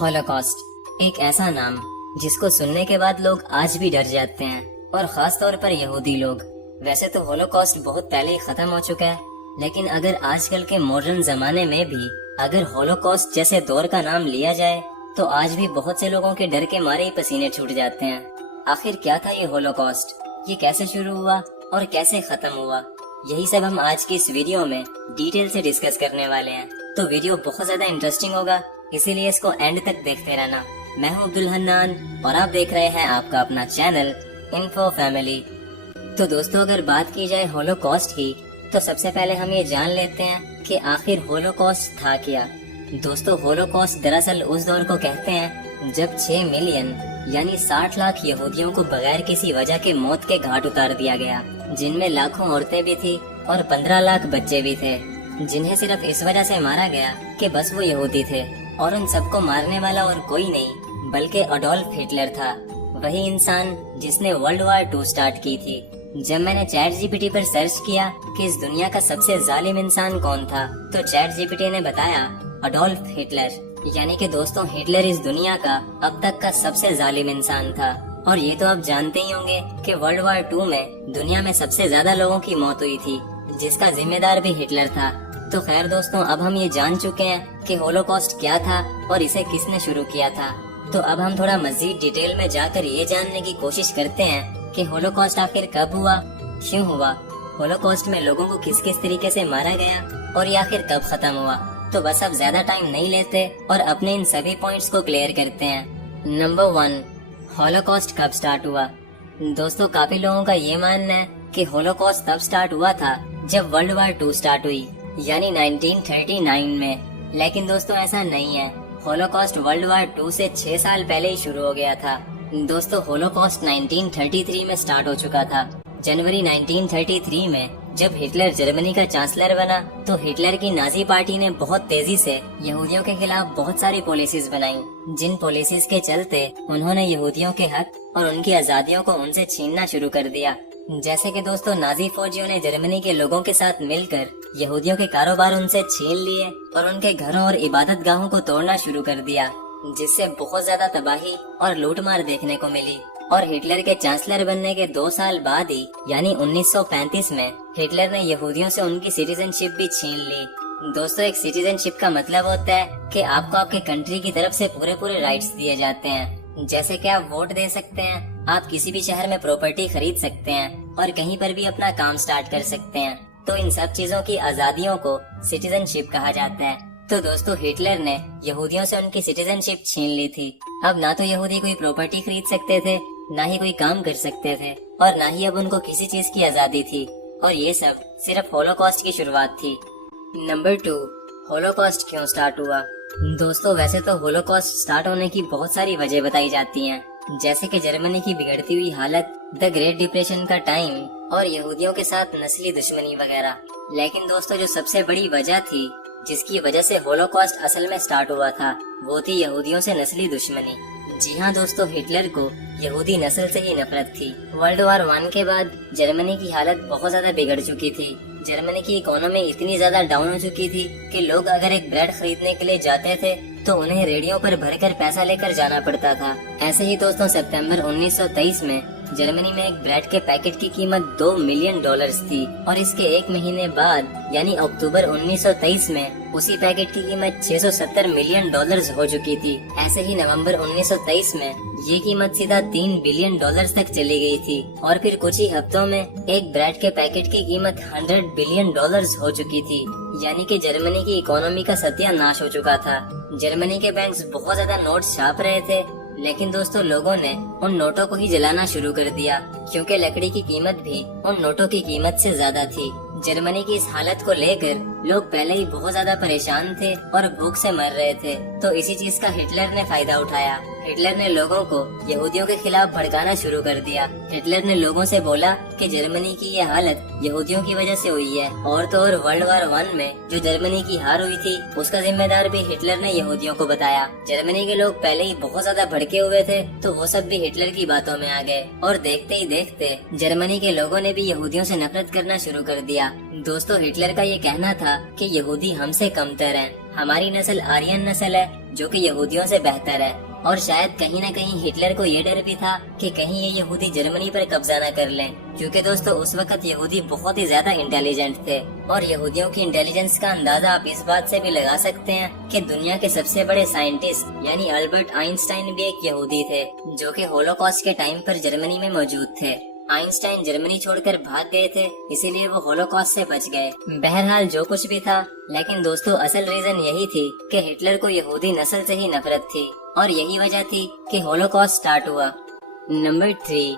Holocaust ایک ایسا نام جس کو سننے کے بعد لوگ آج بھی ڈر جاتے ہیں، اور خاص طور پر یہودی لوگ۔ ویسے تو ہولوکاسٹ بہت پہلے ہی ختم ہو چکا ہے، لیکن اگر آج کل کے ماڈرن زمانے میں بھی اگر ہولوکاسٹ جیسے دور کا نام لیا جائے تو آج بھی بہت سے لوگوں کے ڈر کے مارے ہی پسینے چھوٹ جاتے ہیں۔ آخر کیا تھا یہ ہولوکاسٹ؟ یہ کیسے شروع ہوا اور کیسے ختم ہوا؟ یہی سب ہم آج کی اس ویڈیو میں ڈیٹیل سے ڈسکس کرنے والے ہیں، تو ویڈیو بہت زیادہ انٹرسٹنگ ہوگا، اسی لیے اس کو اینڈ تک دیکھتے رہنا۔ میں ہوں عبدالحنان اور آپ دیکھ رہے ہیں آپ کا اپنا چینل انفو فیملی۔ تو دوستو، اگر بات کی جائے ہولوکاسٹ کی تو سب سے پہلے ہم یہ جان لیتے ہیں کہ آخر ہولوکاسٹ تھا کیا۔ دوستو، ہولوکاسٹ دراصل اس دور کو کہتے ہیں جب 6 ملین یعنی 60 لاکھ یہودیوں کو بغیر کسی وجہ کے موت کے گھاٹ اتار دیا گیا، جن میں لاکھوں عورتیں بھی تھی اور 15 لاکھ بچے بھی تھے، جنہیں صرف اس وجہ سے مارا گیا کہ بس وہ یہودی تھے۔ اور ان سب کو مارنے والا اور کوئی نہیں بلکہ اڈولف ہٹلر تھا، وہی انسان جس نے ورلڈ وار 2 سٹارٹ کی تھی۔ جب میں نے چیٹ جی پی ٹی پر سرچ کیا کہ اس دنیا کا سب سے ظالم انسان کون تھا تو چیٹ جی پی ٹی نے بتایا اڈولف ہٹلر، یعنی کہ دوستوں ہٹلر اس دنیا کا اب تک کا سب سے ظالم انسان تھا۔ اور یہ تو آپ جانتے ہی ہوں گے کہ ورلڈ وار 2 میں دنیا میں سب سے زیادہ لوگوں کی موت ہوئی تھی، جس کا ذمہ دار بھی ہٹلر تھا۔ تو خیر دوستوں، اب ہم یہ جان چکے ہیں کہ ہولوکاسٹ کیا تھا اور اسے کس نے شروع کیا تھا، تو اب ہم تھوڑا مزید ڈیٹیل میں جا کر یہ جاننے کی کوشش کرتے ہیں کہ ہولوکاسٹ آخر کب ہوا، کیوں ہوا، ہولوکاسٹ میں لوگوں کو کس کس طریقے سے مارا گیا اور یہ آخر کب ختم ہوا۔ تو بس اب زیادہ ٹائم نہیں لیتے اور اپنے ان سبھی پوائنٹس کو کلیئر کرتے ہیں۔ نمبر 1، ہولوکاسٹ کب سٹارٹ ہوا؟ دوستو، کافی لوگوں کا یہ ماننا ہے کہ ہولوکاسٹ تب سٹارٹ ہوا تھا جب ورلڈ وار 2 سٹارٹ ہوئی، یعنی 1939 میں، لیکن دوستو ایسا نہیں ہے۔ ہولوکاسٹ ورلڈ وار 2 سے 6 سال پہلے ہی شروع ہو گیا تھا۔ دوستو، ہولوکاسٹ 1933 میں سٹارٹ ہو چکا تھا۔ جنوری 1933 میں جب ہٹلر جرمنی کا چانسلر بنا تو ہٹلر کی نازی پارٹی نے بہت تیزی سے یہودیوں کے خلاف بہت ساری پالیسیز بنائیں، جن پالیسیز کے چلتے انہوں نے یہودیوں کے حق اور ان کی آزادیوں کو ان سے چھیننا شروع کر دیا۔ جیسے کہ دوستو، نازی فوجیوں نے جرمنی کے لوگوں کے ساتھ مل کر یہودیوں کے کاروبار ان سے چھین لیے اور ان کے گھروں اور عبادت گاہوں کو توڑنا شروع کر دیا، جس سے بہت زیادہ تباہی اور لوٹ مار دیکھنے کو ملی۔ اور ہٹلر کے چانسلر بننے کے 2 سال بعد ہی یعنی 1935 میں ہٹلر نے یہودیوں سے ان کی سٹیزن شپ بھی چھین لی۔ دوستو، ایک سٹیزن شپ کا مطلب ہوتا ہے کہ آپ کو آپ کے کنٹری کی طرف سے پورے رائٹس دیے جاتے ہیں، جیسے کہ آپ ووٹ دے سکتے ہیں، آپ کسی بھی شہر میں پراپرٹی خرید سکتے ہیں اور کہیں پر بھی اپنا کام سٹارٹ کر سکتے ہیں۔ تو ان سب چیزوں کی آزادیوں کو سٹیزن شپ کہا جاتا ہے۔ تو دوستو، ہٹلر نے یہودیوں سے ان کی سٹیزن شپ چھین لی تھی۔ اب نہ تو یہودی کوئی پراپرٹی خرید سکتے تھے، نہ ہی کوئی کام کر سکتے تھے، اور نہ ہی اب ان کو کسی چیز کی آزادی تھی، اور یہ سب صرف ہولوکاسٹ کی شروعات تھی۔ نمبر 2، ہولوکاسٹ کیوں سٹارٹ ہوا؟ دوستو، ویسے تو ہولوکاسٹ سٹارٹ ہونے کی بہت ساری وجہ بتائی جاتی ہیں، جیسے کہ جرمنی کی بگڑتی ہوئی حالت، دا گریٹ ڈپریشن کا ٹائم اور یہودیوں کے ساتھ نسلی دشمنی وغیرہ۔ لیکن دوستو، جو سب سے بڑی وجہ تھی جس کی وجہ سے ہولوکاسٹ اصل میں سٹارٹ ہوا تھا، وہ تھی یہودیوں سے نسلی دشمنی۔ جی ہاں دوستو، ہٹلر کو یہودی نسل سے ہی نفرت تھی۔ ورلڈ وار 1 کے بعد جرمنی کی حالت بہت زیادہ بگڑ چکی تھی۔ جرمنی کی اکانومی اتنی زیادہ ڈاؤن ہو چکی تھی کہ لوگ اگر ایک بریڈ خریدنے کے لیے جاتے تھے تو انہیں ریڑیوں پر بھر کر پیسہ لے کر جانا پڑتا تھا۔ ایسے ہی دوستوں، ستمبر 1923 میں جرمنی میں ایک بریڈ کے پیکٹ کی قیمت $2 ملین تھی، اور اس کے 1 مہینے بعد یعنی اکتوبر 1923 میں اسی پیکٹ کی قیمت $670 ملین ہو چکی تھی۔ ایسے ہی نومبر 1923 میں یہ قیمت سیدھا $3 بلین تک چلی گئی تھی، اور پھر کچھ ہی ہفتوں میں ایک بریڈ کے پیکٹ کی قیمت $100 بلین ہو چکی تھی، یعنی کہ جرمنی کی اکانومی کا ستیہ ناش ہو چکا تھا۔ جرمنی کے بینکس بہت زیادہ نوٹس چھاپ رہے تھے، لیکن دوستو لوگوں نے ان نوٹوں کو ہی جلانا شروع کر دیا، کیونکہ لکڑی کی قیمت بھی ان نوٹوں کی قیمت سے زیادہ تھی۔ جرمنی کی اس حالت کو لے کر لوگ پہلے ہی بہت زیادہ پریشان تھے اور بھوک سے مر رہے تھے، تو اسی چیز کا ہٹلر نے فائدہ اٹھایا۔ ہٹلر نے لوگوں کو یہودیوں کے خلاف بھڑکانا شروع کر دیا۔ ہٹلر نے لوگوں سے بولا کہ جرمنی کی یہ حالت یہودیوں کی وجہ سے ہوئی ہے، اور تو اور ورلڈ وار 1 میں جو جرمنی کی ہار ہوئی تھی اس کا ذمہ دار بھی ہٹلر نے یہودیوں کو بتایا۔ جرمنی کے لوگ پہلے ہی بہت زیادہ بھڑکے ہوئے تھے، تو وہ سب بھی ہٹلر کی باتوں میں آ گئے، اور دیکھتے ہی دیکھتے جرمنی کے لوگوں نے بھی یہودیوں سے نفرت کرنا شروع کر دیا۔ دوستو، ہٹلر کا یہ کہنا تھا کہ یہودی ہم سے کمتر ہیں، ہماری نسل آرین نسل ہے जो कि यहूदियों से बेहतर है। और शायद कहीं न कहीं हिटलर को ये डर भी था कि कहीं ये यहूदी जर्मनी पर कब्जा न कर लें, क्योंकि दोस्तों उस वक्त यहूदी बहुत ही ज्यादा इंटेलिजेंट थे। और यहूदियों की इंटेलिजेंस का अंदाजा आप इस बात से भी लगा सकते हैं कि दुनिया के सबसे बड़े साइंटिस्ट यानी अल्बर्ट आइंस्टाइन भी एक यहूदी थे, जो कि होलोकॉस्ट के टाइम पर जर्मनी में मौजूद थे। आइंस्टाइन जर्मनी छोड़कर भाग गए थे, इसीलिए वो होलोकॉस्ट से बच गए। बहरहाल जो कुछ भी था, लेकिन दोस्तों असल रीजन यही थी कि हिटलर को यहूदी नस्ल से ही नफरत थी और यही वजह थी कि होलोकॉस्ट स्टार्ट हुआ। नंबर 3,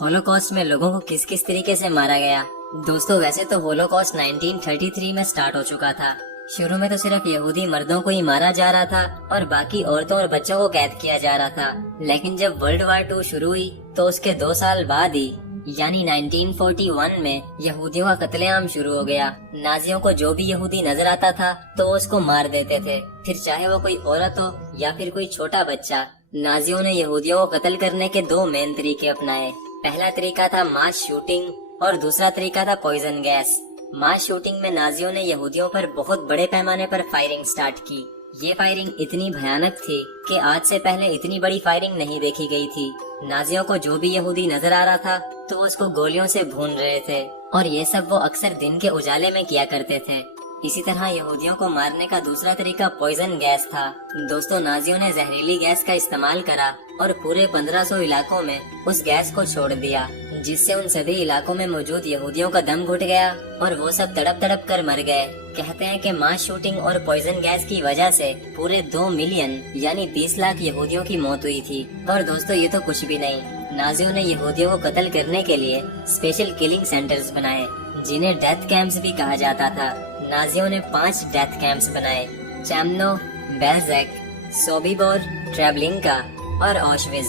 होलोकॉस्ट में लोगों को किस किस तरीके से मारा गया। दोस्तों वैसे तो होलोकॉस्ट 1933 में स्टार्ट हो चुका था। शुरू में तो सिर्फ यहूदी मर्दों को ही मारा जा रहा था और बाकी औरतों और बच्चों को कैद किया जा रहा था। लेकिन जब वर्ल्ड वार 2 शुरू हुई तो उसके 2 साल बाद ही यानी 1941 में यहूदियों का कत्लेआम शुरू हो गया। नाजियों को जो भी यहूदी नजर आता था तो वो उसको मार देते थे, फिर चाहे वो कोई औरत हो या फिर कोई छोटा बच्चा। नाजियों ने यहूदियों को कत्ल करने के 2 मेन तरीके अपनाए। पहला तरीका था मास शूटिंग और दूसरा तरीका था पॉइजन गैस। मास शूटिंग में नाजियों ने यहूदियों पर बहुत बड़े पैमाने पर फायरिंग स्टार्ट की। ये फायरिंग इतनी भयानक थी कि आज से पहले इतनी बड़ी फायरिंग नहीं देखी गई थी। नाजियों को जो भी यहूदी नजर आ रहा था तो वो उसको गोलियों से भून रहे थे और ये सब वो अक्सर दिन के उजाले में किया करते थे। इसी तरह यहूदियों को मारने का दूसरा तरीका पॉइजन गैस था। दोस्तों नाजियों ने जहरीली गैस का इस्तेमाल करा और पूरे 1500 इलाकों में उस गैस को छोड़ दिया, जिससे उन सभी इलाकों में मौजूद यहूदियों का दम घुट गया और वो सब तड़प तड़प कर मर गए। कहते हैं कि मास शूटिंग और पॉइजन गैस की वजह से पूरे 2 मिलियन यानी 30 लाख यहूदियों की मौत हुई थी। और दोस्तों ये तो कुछ भी नहीं, नाजियों ने यहूदियों को कत्ल करने के लिए स्पेशल किलिंग सेंटर्स बनाए, जिन्हें डेथ कैंप्स भी कहा जाता था। नाजियों ने 5 डेथ कैंप्स बनाए, चैमनो, बेल्जेक, सोबिबोर, ट्रेबलिंका और ऑशविज।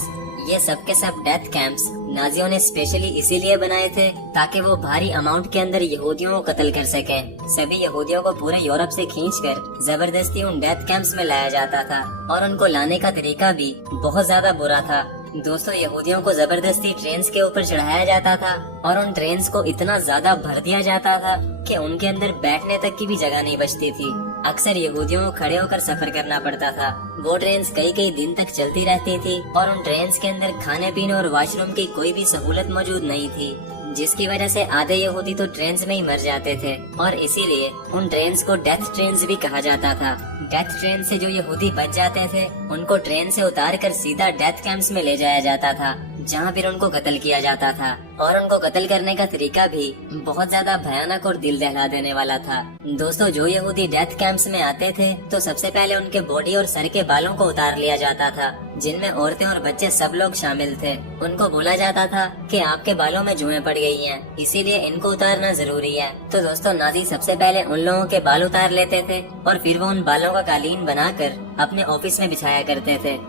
ये सब के सब डेथ कैंप्स नाजियों ने स्पेशली इसीलिए बनाए थे ताकि वो भारी अमाउंट के अंदर यहूदियों को कत्ल कर सकें। सभी यहूदियों को पूरे यूरोप से खींचकर जबरदस्ती उन डेथ कैंप्स में लाया जाता था और उनको लाने का तरीका भी बहुत ज्यादा बुरा था। दोस्तों यहूदियों को जबरदस्ती ट्रेन्स के ऊपर चढ़ाया जाता था और उन ट्रेन्स को इतना ज्यादा भर दिया जाता था कि उनके अंदर बैठने तक की भी जगह नहीं बचती थी। अक्सर यहूदियों को खड़े होकर सफर करना पड़ता था। वो ट्रेन्स कई कई दिन तक चलती रहती थी और उन ट्रेन्स के अंदर खाने पीने और वॉशरूम की कोई भी सहूलत मौजूद नहीं थी, जिसकी वजह से आधे यहूदी तो ट्रेन्स में ही मर जाते थे और इसीलिए उन ट्रेन्स को डेथ ट्रेन्स भी कहा जाता था। डेथ ट्रेन से जो यहूदी बच जाते थे उनको ट्रेन से उतार कर सीधा डेथ कैंप्स में ले जाया जाता था, जहाँ फिर उनको कत्ल किया जाता था। और उनको कत्ल करने का तरीका भी बहुत ज्यादा भयानक और दिल दहला देने वाला था। दोस्तों जो यहूदी डेथ कैंप्स में आते थे तो सबसे पहले उनके बॉडी और सर के बालों को उतार लिया जाता था, जिनमें औरतें और बच्चे सब लोग शामिल थे। उनको बोला जाता था कि आपके बालों में जुएं पड़ गई हैं, इसीलिए इनको उतारना जरूरी है। तो दोस्तों नाजी सबसे पहले उन लोगों के बाल उतार लेते थे और फिर वो उन बालों का कालीन बनाकर अपने ऑफिस में बिछाया करते थे,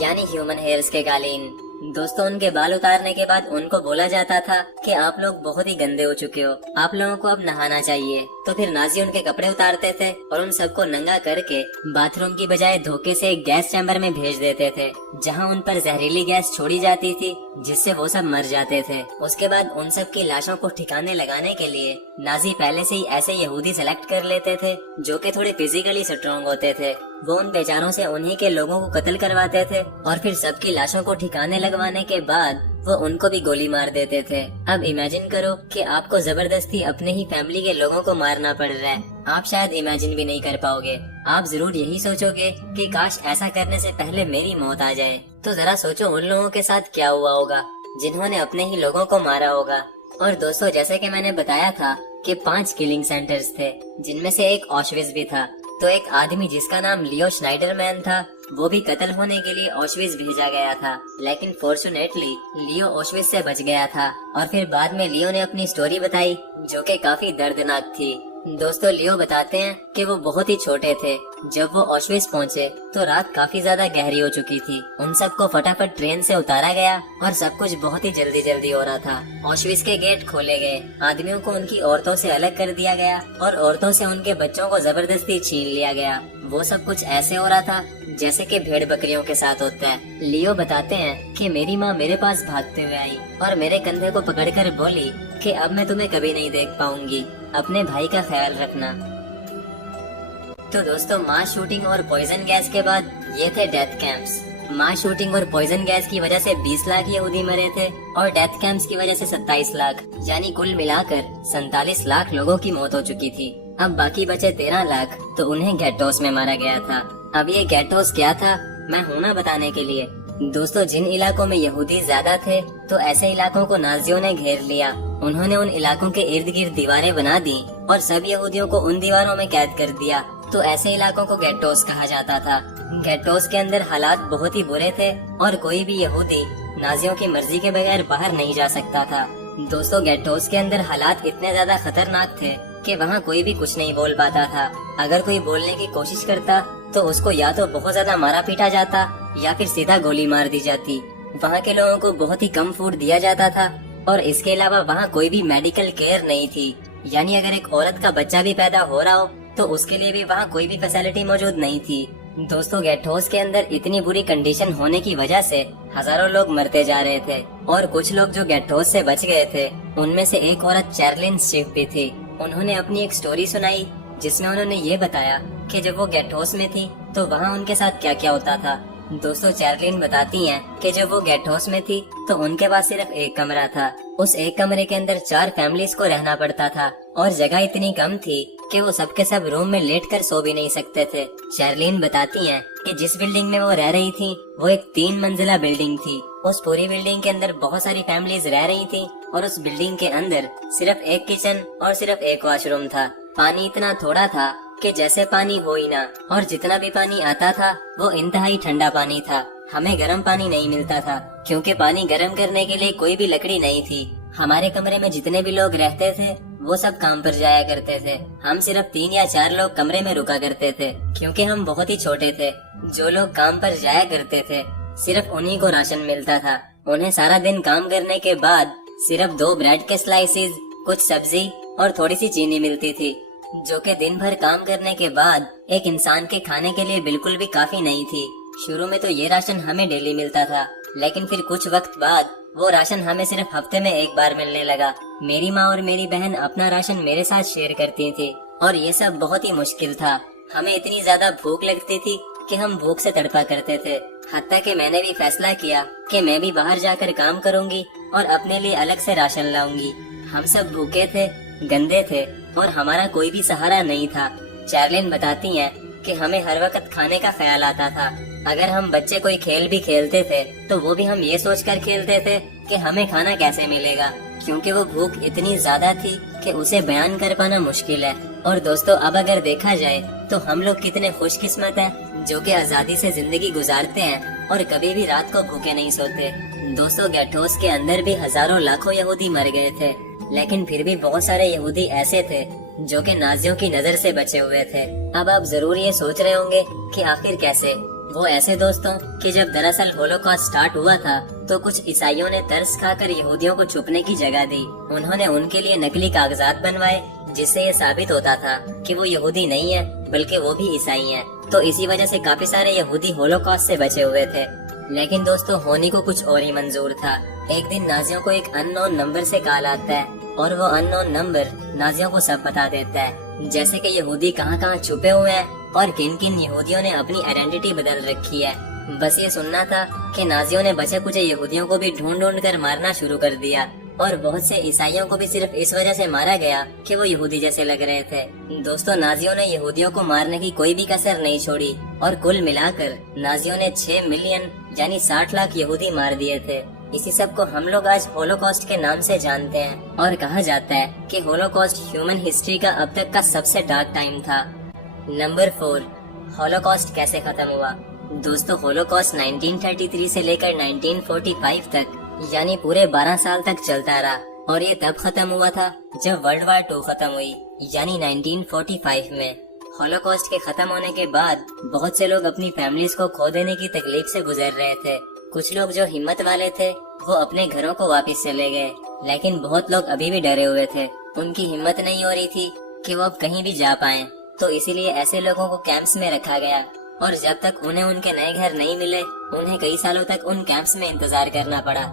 यानी ह्यूमन हेयर्स के कालीन। दोस्तों उनके बाल उतारने के बाद उनको बोला जाता था कि आप लोग बहुत ही गंदे हो चुके हो, आप लोगों को अब नहाना चाहिए। तो फिर नाजी उनके कपड़े उतारते थे और उन सबको नंगा करके बाथरूम की बजाय धोखे से एक गैस चैम्बर में भेज देते थे, जहां उन पर जहरीली गैस छोड़ी जाती थी, जिससे वो सब मर जाते थे। उसके बाद उन सब की लाशों को ठिकाने लगाने के लिए नाजी पहले से ही ऐसे यहूदी सेलेक्ट कर लेते थे जो कि थोड़े फिजिकली स्ट्रॉन्ग होते थे। वो उन बेचारों से उन्हीं के लोगों को कत्ल करवाते थे और फिर सबकी लाशों को ठिकाने लगवाने के बाद वो उनको भी गोली मार देते थे। अब इमेजिन करो कि आपको जबरदस्ती अपने ही फैमिली के लोगों को मारना पड़ रहा है। आप शायद इमेजिन भी नहीं कर पाओगे। आप जरूर यही सोचोगे कि काश ऐसा करने से पहले मेरी मौत आ जाए। तो जरा सोचो उन लोगों के साथ क्या हुआ होगा जिन्होंने अपने ही लोगों को मारा होगा। और दोस्तों जैसे कि मैंने बताया था कि 5 किलिंग सेंटर्स थे, जिनमें से एक ऑशविज भी था। तो एक आदमी जिसका नाम लियो श्नाइडरमैन था, वो भी कत्ल होने के लिए ऑशविज भेजा गया था, लेकिन फॉर्चुनेटली लियो ऑशविज से बच गया था। और फिर बाद में लियो ने अपनी स्टोरी बताई जो कि काफी दर्दनाक थी। दोस्तों लियो बताते हैं कि वो बहुत ही छोटे थे जब वो ऑशविज पहुंचे तो रात काफी ज्यादा गहरी हो चुकी थी। उन सबको फटाफट ट्रेन से उतारा गया और सब कुछ बहुत ही जल्दी जल्दी हो रहा था। ऑशविज के गेट खोले गए, आदमियों को उनकी औरतों से अलग कर दिया गया और औरतों से उनके बच्चों को जबरदस्ती छीन लिया गया। वो सब कुछ ऐसे हो रहा था जैसे कि भेड़ बकरियों के साथ होता है। लियो बताते हैं कि मेरी माँ मेरे पास भागते हुए आई और मेरे कंधे को पकड़कर बोली कि अब मैं तुम्हें कभी नहीं देख पाऊंगी, अपने भाई का ख्याल रखना। तो दोस्तों मास शूटिंग और पॉइजन गैस के बाद ये थे डेथ कैंप्स। मास शूटिंग और पॉइजन गैस की वजह से 20 लाख यहूदी मरे थे और डेथ कैंप्स की वजह से 27 लाख, यानी कुल मिलाकर 47 लाख लोगों की मौत हो चुकी थी। अब बाकी बचे 13 लाख, तो उन्हें गेटोस में मारा गया था। अब ये गेटोस क्या था, मैं हूं ना बताने के लिए। दोस्तों जिन इलाकों में यहूदी ज्यादा थे, तो ऐसे इलाकों को नाजियों ने घेर लिया। उन्होंने उन इलाकों के इर्द गिर्द दीवारें बना दी और सब यहूदियों को उन दीवारों में कैद कर दिया। तो ऐसे इलाकों को गेटोस कहा जाता था। गेटोस के अंदर हालात बहुत ही बुरे थे और कोई भी यहूदी नाजियों की मर्जी के बगैर बाहर नहीं जा सकता था। दोस्तों गेटोस के अंदर हालात इतने ज्यादा खतरनाक थे कि वहाँ कोई भी कुछ नहीं बोल पाता था। अगर कोई बोलने की कोशिश करता तो उसको या तो बहुत ज्यादा मारा पीटा जाता या फिर सीधा गोली मार दी जाती। वहाँ के लोगों को बहुत ही कम फूड दिया जाता था और इसके अलावा वहाँ कोई भी मेडिकल केयर नहीं थी, यानी अगर एक औरत का बच्चा भी पैदा हो रहा हो तो उसके लिए भी वहाँ कोई भी फैसिलिटी मौजूद नहीं थी। दोस्तों गेटोस के अंदर इतनी बुरी कंडीशन होने की वजह से हजारों लोग मरते जा रहे थे और कुछ लोग जो गेटोस से बच गए थे उनमें से एक औरत चैरलिन स्टीव भी थी। उन्होंने अपनी एक स्टोरी सुनाई जिसमें उन्होंने ये बताया कि जब वो गेटोस में थी तो वहाँ उनके साथ क्या क्या होता था। दोस्तों चैरलिन बताती हैं कि जब वो गेटोस में थी तो उनके पास सिर्फ एक कमरा था। उस एक कमरे के अंदर 4 फैमिलीज को रहना पड़ता था और जगह इतनी कम थी कि वो सबके सब रूम में लेटकर सो भी नहीं सकते थे। चैरलिन बताती हैं कि जिस बिल्डिंग में वो रह रही थी वो एक 3 मंजिला बिल्डिंग थी। उस पूरी बिल्डिंग के अंदर बहुत सारी फैमिलीज रह रही थी और उस बिल्डिंग के अंदर सिर्फ एक किचन और सिर्फ एक वॉशरूम था। पानी इतना थोड़ा था कि जैसे पानी हो ही ना, और जितना भी पानी आता था वो इंतहाई ठंडा पानी था। हमें गर्म पानी नहीं मिलता था क्योंकि पानी गर्म करने के लिए कोई भी लकड़ी नहीं थी। हमारे कमरे में जितने भी लोग रहते थे वो सब काम पर जाया करते थे। हम सिर्फ 3 या 4 लोग कमरे में रुका करते थे क्योंकि हम बहुत ही छोटे थे। जो लोग काम पर जाया करते थे सिर्फ उन्हीं को राशन मिलता था। उन्हें सारा दिन काम करने के बाद सिर्फ 2 ब्रेड के स्लाइसेस, कुछ सब्जी और थोड़ी सी चीनी मिलती थी, जो कि दिन भर काम करने के बाद एक इंसान के खाने के लिए बिल्कुल भी काफी नहीं थी। शुरू में तो ये राशन हमें डेली मिलता था, लेकिन फिर कुछ वक्त बाद वो राशन हमें सिर्फ हफ्ते में एक बार मिलने लगा। मेरी माँ और मेरी बहन अपना राशन मेरे साथ शेयर करती थी और ये सब बहुत ही मुश्किल था। हमें इतनी ज्यादा भूख लगती थी कि हम भूख से तड़पा करते थे। हत्ता कि मैंने भी फैसला किया कि मैं भी बाहर जाकर काम करूंगी और अपने लिए अलग से राशन लाऊंगी। हम सब भूखे थे, गंदे थे और हमारा कोई भी सहारा नहीं था। चैरलिन बताती हैं कि हमें हर वक्त खाने का ख्याल आता था। अगर हम बच्चे कोई खेल भी खेलते थे तो वो भी हम ये सोचकर खेलते थे कि हमें खाना कैसे मिलेगा, क्योंकि वो भूख इतनी ज्यादा थी कि उसे बयान कर पाना मुश्किल है। और दोस्तों अब अगर देखा जाए तो हम लोग कितने खुशकिस्मत हैं जो कि आजादी से जिंदगी गुजारते हैं और कभी भी रात को भूखे नहीं सोते। दोस्तों गेटोस के अंदर भी हजारों लाखों यहूदी मर गए थे, लेकिन फिर भी बहुत सारे यहूदी ऐसे थे जो कि नाजियों की नजर से बचे हुए थे। अब आप जरूर ये सोच रहे होंगे कि आखिर कैसे। वो ऐसे दोस्तों कि जब दरअसल होलोकॉस्ट स्टार्ट हुआ था तो कुछ ईसाइयों ने तरस खाकर यहूदियों को छुपने की जगह दी। उन्होंने उनके लिए नकली कागजात बनवाए जिससे ये साबित होता था कि वो यहूदी नहीं है बल्कि वो भी ईसाई हैं। तो इसी वजह से काफी सारे यहूदी होलोकॉस्ट से बचे हुए थे। लेकिन दोस्तों होने को कुछ और ही मंजूर था। एक दिन नाजियों को एक अननोन नंबर से कॉल आता है और वो अननोन नंबर नाजियों को सब बता देता है, जैसे कि यहूदी कहाँ कहाँ छुपे हुए हैं और किन किन यहूदियों ने अपनी आइडेंटिटी बदल रखी है। बस ये सुनना था कि नाजियों ने बचे कुछ यहूदियों को भी ढूंढ ढूंढ कर मारना शुरू कर दिया और बहुत से ईसाइयों को भी सिर्फ इस वजह से मारा गया कि वो यहूदी जैसे लग रहे थे। दोस्तों नाजियों ने यहूदियों को मारने की कोई भी कसर नहीं छोड़ी और कुल मिलाकर नाजियों ने 6 मिलियन यानी 60 लाख यहूदी मार दिए थे। इसी सब को हम लोग आज होलोकॉस्ट के नाम से जानते हैं और कहा जाता है कि होलोकॉस्ट ह्यूमन हिस्ट्री का अब तक का सबसे डार्क टाइम था। नंबर 4, होलोकॉस्ट कैसे खत्म हुआ। दोस्तों होलोकॉस्ट 1933 से लेकर 1945 तक यानी पूरे 12 साल तक चलता रहा और ये तब खत्म हुआ था जब वर्ल्ड वार 2 खत्म हुई यानी 1945 में। होलोकॉस्ट के खत्म होने के बाद बहुत से लोग अपनी फैमिलीज को खो देने की तकलीफ से गुजर रहे थे। कुछ लोग जो हिम्मत वाले थे वो अपने घरों को वापस चले गए, लेकिन बहुत लोग अभी भी डरे हुए थे। उनकी हिम्मत नहीं हो रही थी कि वो अब कहीं भी जा पाएं, तो इसीलिए ऐसे लोगों को कैंप्स में रखा गया और जब तक उन्हें उनके नए घर नहीं मिले उन्हें कई सालों तक उन कैंप्स में इंतजार करना पड़ा।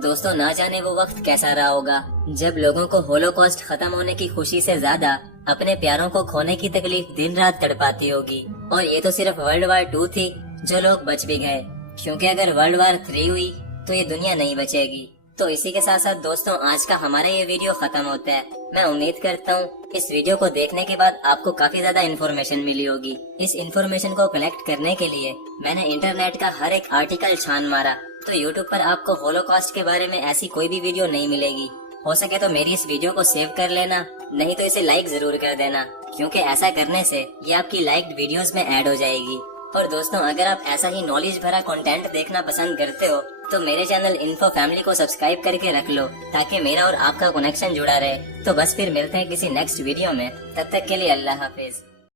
दोस्तों ना जाने वो वक्त कैसा रहा होगा जब लोगों को होलोकॉस्ट खत्म होने की खुशी से ज्यादा अपने प्यारों को खोने की तकलीफ दिन रात तड़पाती होगी। और ये तो सिर्फ वर्ल्ड वार 2 थी जो लोग बच भी गए, क्योंकि अगर वर्ल्ड वार 3 हुई तो ये दुनिया नहीं बचेगी। तो इसी के साथ साथ दोस्तों आज का हमारा ये वीडियो खत्म होता है। मैं उम्मीद करता हूँ इस वीडियो को देखने के बाद आपको काफी ज्यादा इन्फॉर्मेशन मिली होगी। इस इन्फॉर्मेशन को कलेक्ट करने के लिए मैंने इंटरनेट का हर एक आर्टिकल छान मारा, तो यूट्यूब पर आपको होलोकॉस्ट के बारे में ऐसी कोई भी वीडियो नहीं मिलेगी। हो सके तो मेरी इस वीडियो को सेव कर लेना, नहीं तो इसे लाइक जरूर कर देना, क्योंकि ऐसा करने से ये आपकी लाइक्ड वीडियोस में ऐड हो जाएगी। और दोस्तों अगर आप ऐसा ही नॉलेज भरा कंटेंट देखना पसंद करते हो तो मेरे चैनल इन्फो फैमिली को सब्सक्राइब करके रख लो, ताकि मेरा और आपका कनेक्शन जुड़ा रहे। तो बस फिर मिलते हैं किसी नेक्स्ट वीडियो में, तब तक के लिए अल्लाह हाफिज।